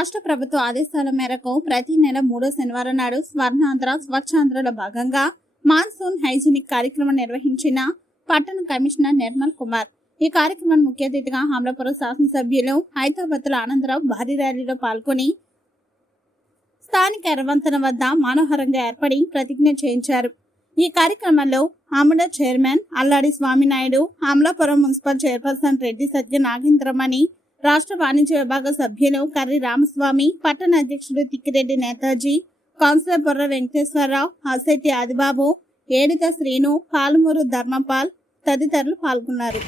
రాష్ట్ర ప్రభుత్వ ఆదేశాల మేరకు ప్రతి నెల మూడో శనివారం నాడు స్వర్ణాంధ్ర స్వచ్ఛాంధ్రలో భాగంగా మాన్సూన్ హైజీనిక్ కార్యక్రమం నిర్వహించిన పట్టణ కమిషనర్ నిర్మల్ కుమార్. ఈ కార్యక్రమం ముఖ్య అతిథిగా అమలాపురం శాసనసభ్యులు హైదరాబాద్లో ఆనందరావు భారీ ర్యాలీలో పాల్గొని స్థానిక ఎర్రవంతన వద్ద మనోహరంగా ఏర్పడి ప్రతిజ్ఞ చేయించారు. ఈ కార్యక్రమంలో AMUDA chairman Alladi Swaminaidu Amalapuram municipal chairperson Reddy Satya Nagendramani రాష్ట్ర వాణిజ్య విభాగ సభ్యులు కర్రి రామస్వామి పట్టణ అధ్యక్షుడు తిక్కిరెడ్డి నేతాజీ కౌన్సిలర్ బొర్ర వెంకటేశ్వరరావు అసెట్టి ఆదిబాబు ఏడిత శ్రీను పాలమూరు ధర్మపాల్ తదితరులు పాల్గొన్నారు.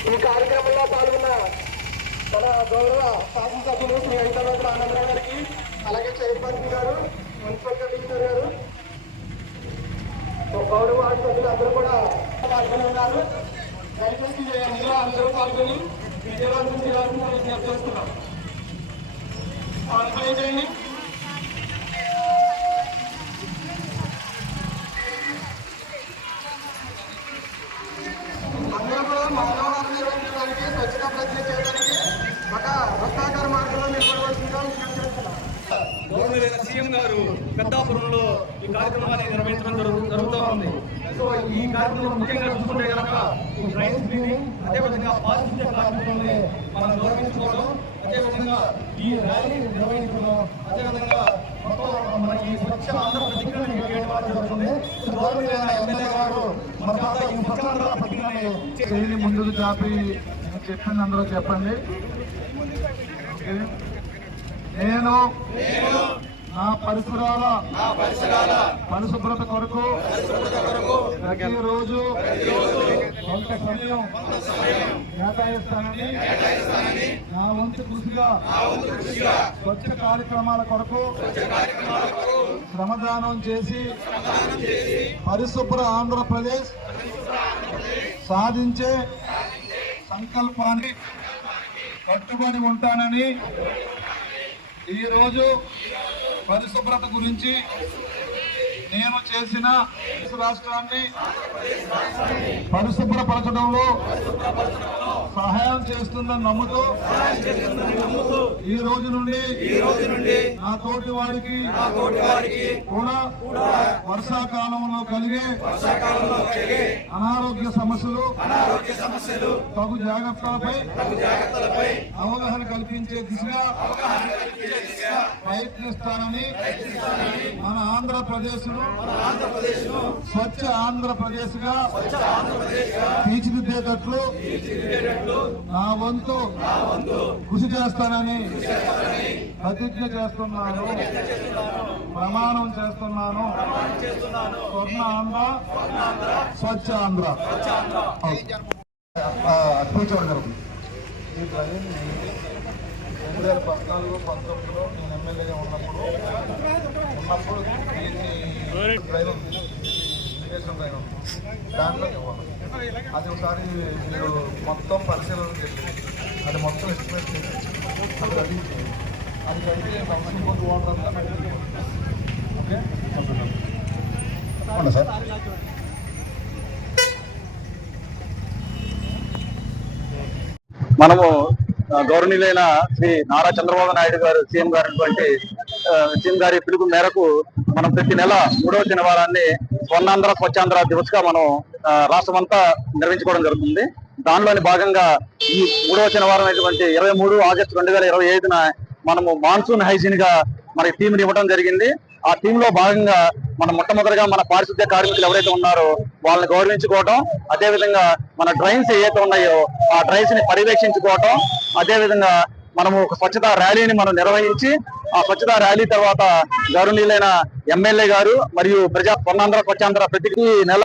అలాగే చైర్పర్సన్ గారు మున్సిపల్ కమిషనర్ గారు గౌరవ అందరూ కూడా పాల్గొని ఉన్నారు. దయచేసి అందరూ పాల్గొని విజయవంతం చేస్తున్నాం చేయండి అందరూ కూడా మానవహారం నిర్వహించడానికి స్వచ్ఛత ప్రతిజ్ఞ చేయడానికి ఒక వృత్తాకార మార్గంలో నిలబడవలసిందిగా సీఎం గారు పెద్దాపురంలో ఈ కార్యక్రమాన్ని నిర్వహించడం జరుగు- జరుగుతూ ఉంది. సో ఈ కార్యక్రమం ముఖ్యంగా చూసుకుంటే కనుక ఈ డ్రైన్ క్లీనింగ్ అదేవిధంగా పారిశుద్ధ్య కార్యక్రమాన్ని మనం గౌరవించుకోవడం అదేవిధంగా ఈ ర్యాలీ నిర్వహించడం అదేవిధంగా మొత్తం మనకి ఈ స్వచ్ఛ చేయడం జరుగుతుంది. ఎమ్మెల్యే గారు మన ఈ స్వచ్ఛ ముందుకు చాపి చెప్పింది అందరూ చెప్పండి? నేను నా పరిసరాల పరిశుభ్రత కొరకు ప్రతిరోజు కొంత సమయం కేటాయిస్తానని నా వంతు కృషిగా స్వచ్ఛ కార్యక్రమాల కొరకు శ్రమదానం చేసి పరిశుభ్ర ఆంధ్రప్రదేశ్ సాధించే సంకల్పాన్ని కట్టుబడి ఉంటానని ఈరోజు పరిశుభ్రత గురించి నేను చేసిన రాష్ట్రాన్ని పరిశుభ్రపరచడంలో సహాయం చేస్తుందని నమ్ముతూ ఈ రోజు నుండి నా తోటి వారికి కూడా వర్షాకాలంలో కలిగే అనారోగ్య సమస్యలు తగు జాగ్రత్తలపై అవగాహన కల్పించే దిశగా ప్రయత్నిస్తానని మన ఆంధ్రప్రదేశ్ను స్వచ్ఛ ఆంధ్రప్రదేశ్గా తీర్చిదిద్దేటట్లు నా వంతు కృషి చేస్తానని ప్రతిజ్ఞ చేస్తున్నాను ప్రమాణం చేస్తున్నాను. స్వర్ణ ఆంధ్ర స్వచ్ఛ ఆంధ్ర. ఆ, కూర్చోండి. జరుగుతుంది ఈ రెండు వేల పద్నాలుగు పంతొమ్మిదిలో నేను ఎమ్మెల్యేగా ఉన్నప్పుడు ఉన్నప్పుడు దీన్ని ఇరిగేషన్ దాంట్లో ఇవ్వాలి అది ఒకసారి మీరు మొత్తం పరిశీలన చేసి అది మొత్తం ఎస్టిమేట్ చేసి అది అది వాటర్ అంతా మెయింటైన్ ఓకే సార్? మనము గౌరవనీయులైన శ్రీ నారా చంద్రబాబు నాయుడు గారు సీఎం గారు అటువంటి సీఎం గారి పిలుపు మేరకు మనం ప్రతి నెల మూడవ శనివారాన్ని స్వర్ణాంధ్ర స్వచ్ఛాంధ్ర దివస్గా మనం రాష్ట్రమంతా నిర్వహించుకోవడం జరుగుతుంది. దానిలోని భాగంగా ఈ మూడవ శనివారం అయినటువంటి ఇరవై మూడు ఆగస్టు రెండు వేల ఇరవై ఐదున మనము మాన్సూన్ హైజీన్గా మన టీంని ఇవ్వడం జరిగింది. ఆ టీమ్లో భాగంగా మన మొట్టమొదటిగా మన పారిశుద్ధ్య కార్మికులు ఎవరైతే ఉన్నారో వాళ్ళని గౌరవించుకోవటం అదే విధంగా మన డ్రైన్స్ ఏవైతే ఉన్నాయో ఆ డ్రైన్స్ని పర్యవేక్షించుకోవటం అదే విధంగా మనము ఒక స్వచ్ఛత ర్యాలీని మనం నిర్వహించి ఆ స్వచ్ఛత ర్యాలీ తర్వాత గౌరవనీయులైన ఎమ్మెల్యే గారు మరియు ప్రజా పొన్నాంధ్ర స్వచ్ఛాంధ్ర ప్రతి నెల